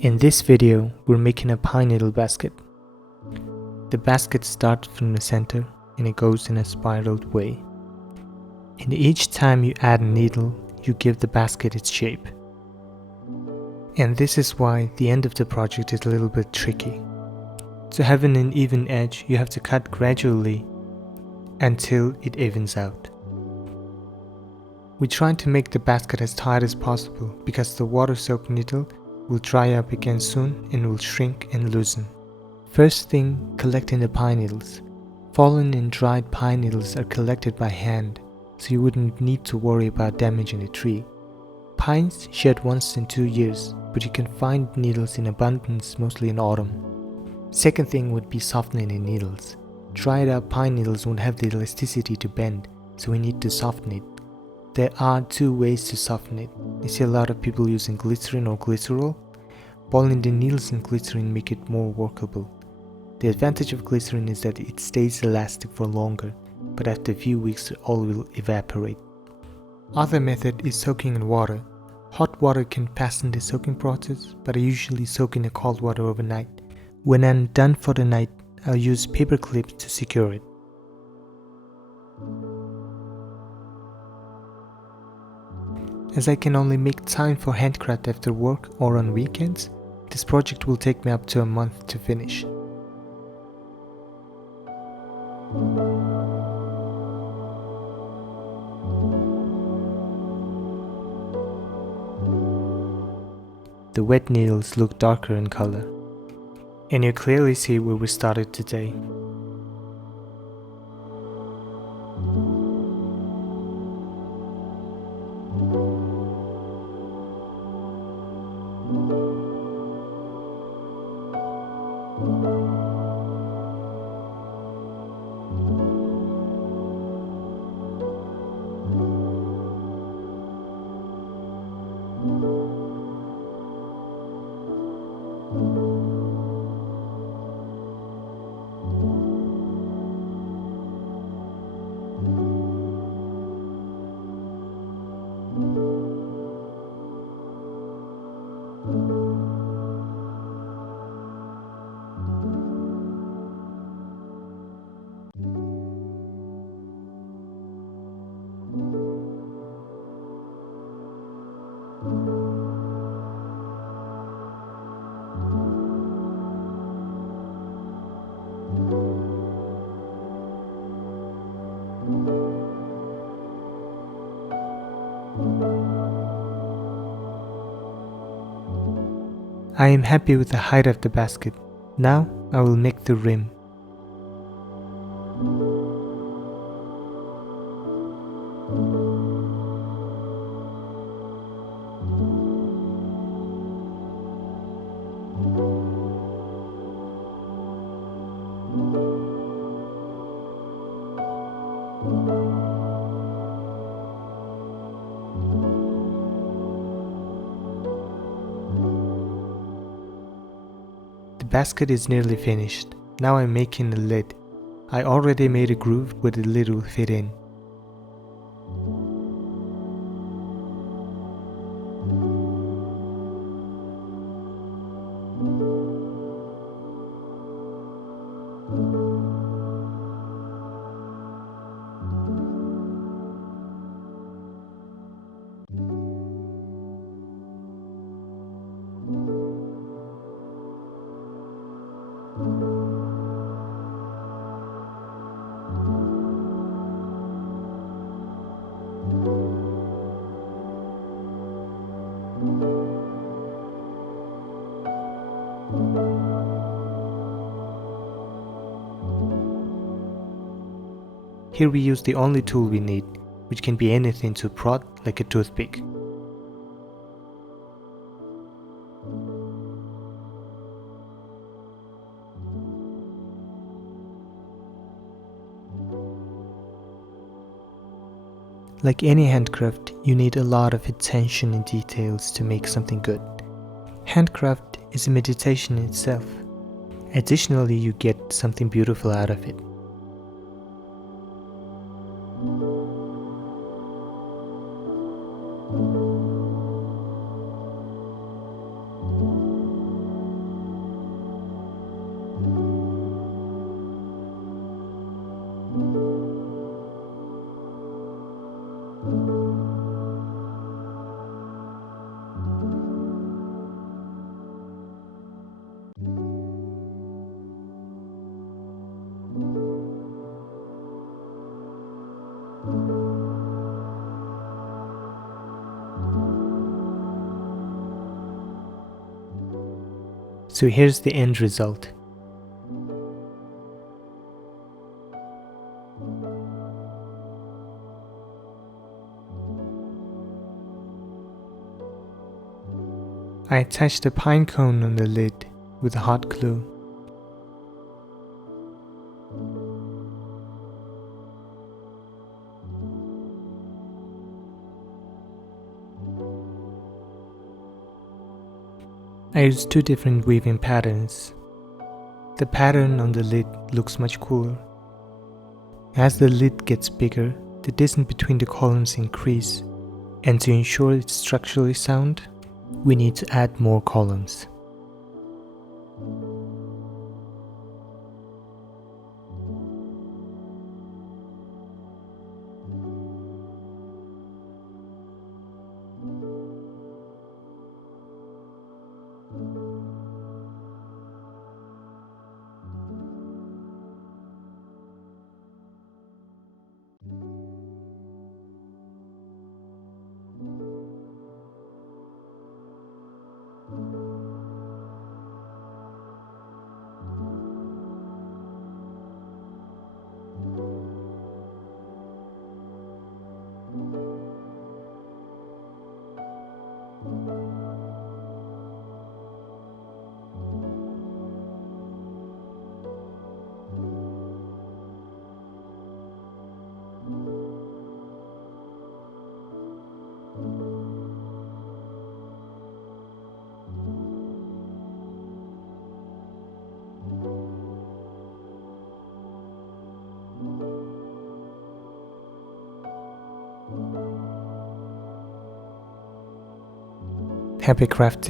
In this video, we're making a pine needle basket. The basket starts from the center and it goes in a spiraled way. And each time you add a needle, you give the basket its shape. And this is why the end of the project is a little bit tricky. To have an even edge, you have to cut gradually until it evens out. We try to make the basket as tight as possible because the water-soaked needle will dry up again soon and will shrink and loosen. First thing, collecting the pine needles. Fallen and dried pine needles are collected by hand, so you wouldn't need to worry about damaging the tree. Pines shed once in 2 years, but you can find needles in abundance mostly in autumn. Second thing would be softening the needles. Dried out pine needles won't have the elasticity to bend, so we need to soften it. There are 2 ways to soften it. I see a lot of people using glycerin or glycerol. Boiling the needles in glycerin make it more workable. The advantage of glycerin is that it stays elastic for longer, but after a few weeks all will evaporate. Other method is soaking in water. Hot water can fasten the soaking process, but I usually soak in the cold water overnight. When I'm done for the night, I'll use paper clips to secure it. As I can only make time for handcraft after work or on weekends, this project will take me up to a month to finish. The wet needles look darker in color, and you clearly see where we started today. I am happy with the height of the basket. Now I will make the rim. The basket is nearly finished. Now I'm making a lid. I already made a groove where the lid will fit in. Here we use the only tool we need, which can be anything to prod like a toothpick. Like any handcraft, you need a lot of attention and details to make something good. Handcraft is a meditation in itself. Additionally, you get something beautiful out of it. So here's the end result. I attached a pine cone on the lid with hot glue. I used two different weaving patterns. The pattern on the lid looks much cooler. As the lid gets bigger, the distance between the columns increase, and to ensure it's structurally sound, we need to add more columns. Happy crafting!